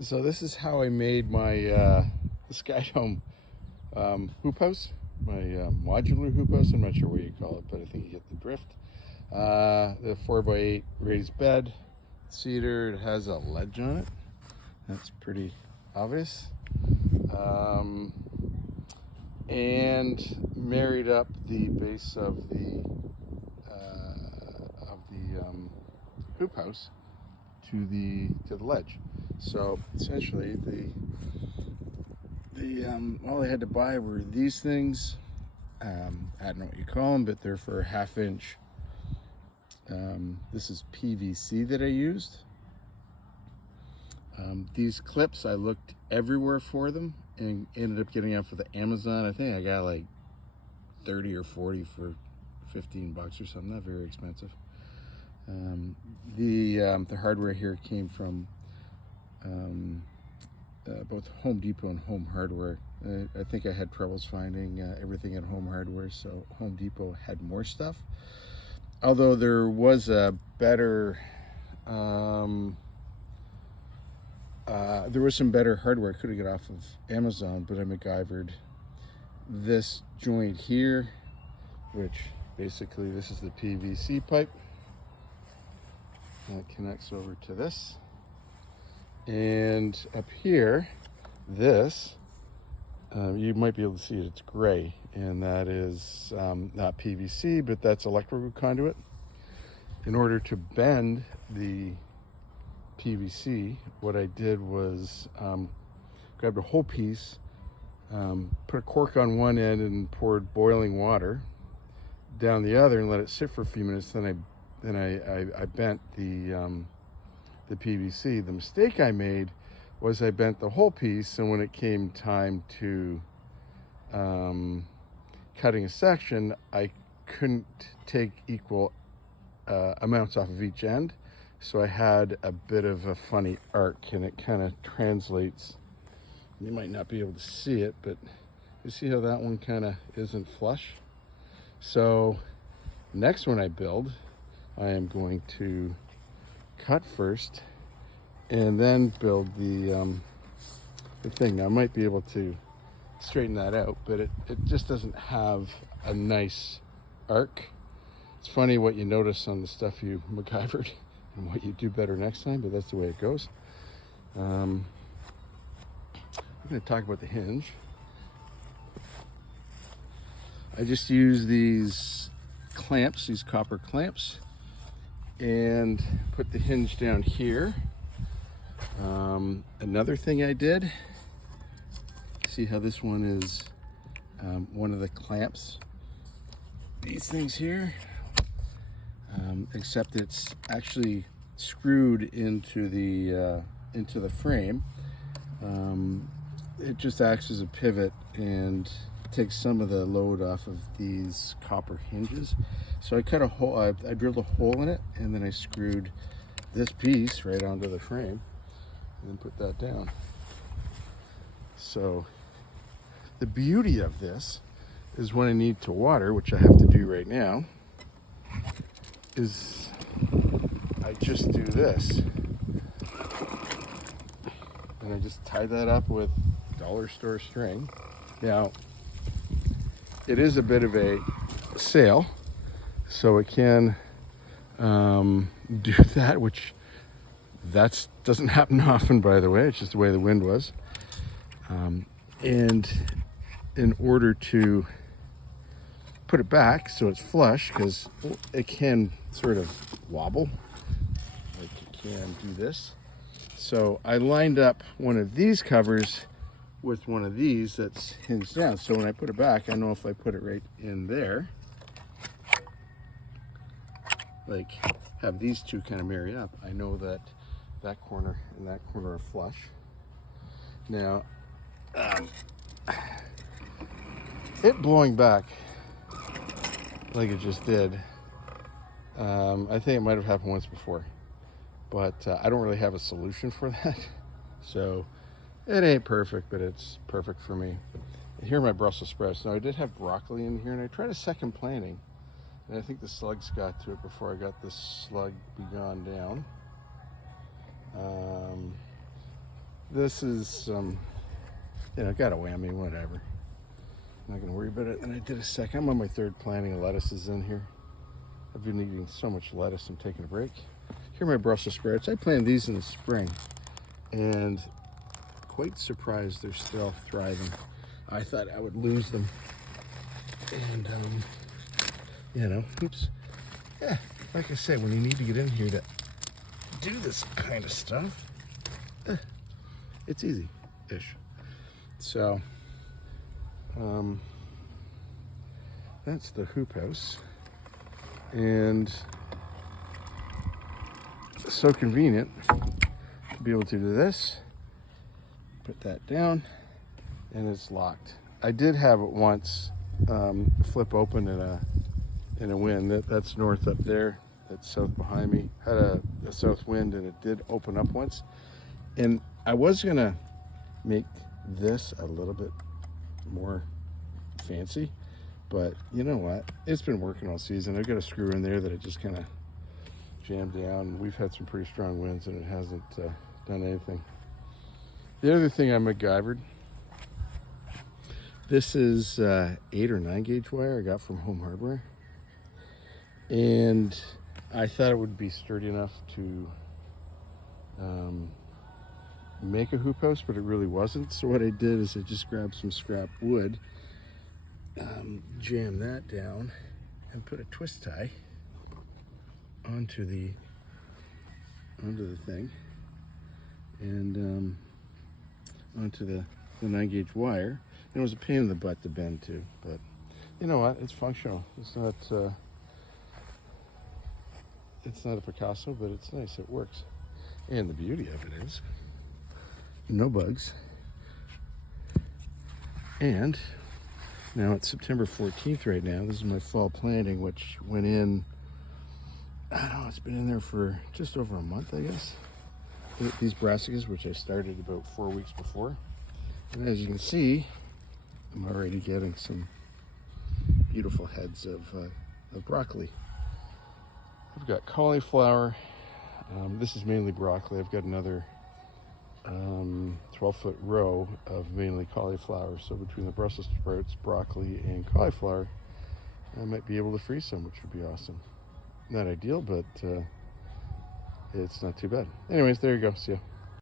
So this is how I made my Sky Dome hoop house, my modular hoop house. I'm not sure what you call it, but I think you get the drift. The 4x8 raised bed, cedar. It has a ledge on it. That's pretty obvious. And married up the base of the hoop house to the ledge. So essentially, all I had to buy were these things. I don't know what you call them, but they're for a 1/2 inch. This is PVC that I used. These clips, I looked everywhere for them and ended up getting them for the Amazon. I think I got like 30 or 40 for 15 bucks or something. Not very expensive. The hardware here came from both Home Depot and Home Hardware. I think I had troubles finding everything at Home Hardware, so Home Depot had more stuff. Although there was a better, there was some better hardware I could have got off of Amazon, but I MacGyvered this joint here, which basically this is the PVC pipe. That connects over to this. And up here, this, you might be able to see it, it's gray, and that is not PVC, but that's electrical conduit. In order to bend the PVC, what I did was grabbed a whole piece, put a cork on one end and poured boiling water down the other and let it sit for a few minutes. Then I bent the PVC. The mistake I made was I bent the whole piece, and when it came time to cutting a section, I couldn't take equal amounts off of each end, so I had a bit of a funny arc, and it kind of translates. You might not be able to see it, but you see how that one kind of isn't flush. So next one I build, I am going to cut first and then build the thing. Now I might be able to straighten that out, but it just doesn't have a nice arc. It's funny what you notice on the stuff you MacGyvered and what you do better next time, but that's the way it goes. I'm going to talk about the hinge. I just use these clamps, these copper clamps, and put the hinge down here. Another thing I did, see how this one is one of the clamps, these things here, except it's actually screwed into the frame. It just acts as a pivot and takes some of the load off of these copper hinges. So I cut a hole, I drilled a hole in it, and then I screwed this piece right onto the frame and then put that down. So the beauty of this is when I need to water, which I have to do right now, is I just do this. And I just tie that up with dollar store string. Now, it is a bit of a sail, so it can do that, which doesn't happen often, by the way. It's just the way the wind was. And in order to put it back so it's flush, because it can sort of wobble, like you can do this. So I lined up one of these covers with one of these that's hinged down. So when I put it back, I know if I put it right in there, like have these two kind of marry up, I know that that corner and that corner are flush. Now, it blowing back like it just did, I think it might have happened once before, but I don't really have a solution for that. So it ain't perfect, but it's perfect for me. And here are my Brussels sprouts. Now I did have broccoli in here, and I tried a second planting, and I think the slugs got to it before I got this slug be gone down. this is, got a whammy, whatever. I'm not going to worry about it. And I did a second. I'm on my third planting of lettuces in here. I've been eating so much lettuce, I'm taking a break. Here are my Brussels sprouts. I planted these in the spring, and quite surprised they're still thriving. I thought I would lose them. And, oops. Yeah, like I said, when you need to get in here to do this kind of stuff, it's easy-ish. So, that's the hoop house. And so convenient to be able to do this, put that down, and it's locked. I did have it once flip open in a wind. That's north up there, that's south behind me. Had a south wind, and it did open up once. And I was gonna make this a little bit more fancy, but you know what? It's been working all season. I've got a screw in there that I just kind of jammed down. We've had some pretty strong winds, and it hasn't done anything. The other thing I MacGyvered, this is 8 or 9 gauge wire I got from Home Hardware, and I thought it would be sturdy enough to make a hoop house, but it really wasn't. So what I did is I just grabbed some scrap wood, jam that down, and put a twist tie onto the thing, and onto the 9 gauge wire. And it was a pain in the butt to bend too, but you know what? It's functional. It's not a Picasso, but it's nice. It works. And the beauty of it is no bugs. And now it's September 14th right now. This is my fall planting, which went in, I don't know, it's been in there for just over a month, I guess. These brassicas, which I started about 4 weeks before. And as you can see, I'm already getting some beautiful heads of broccoli. I've got cauliflower. This is mainly broccoli. I've got another 12-foot row of mainly cauliflower. So between the Brussels sprouts, broccoli, and cauliflower, I might be able to freeze some, which would be awesome. Not ideal, but it's not too bad. Anyways, there you go. See ya.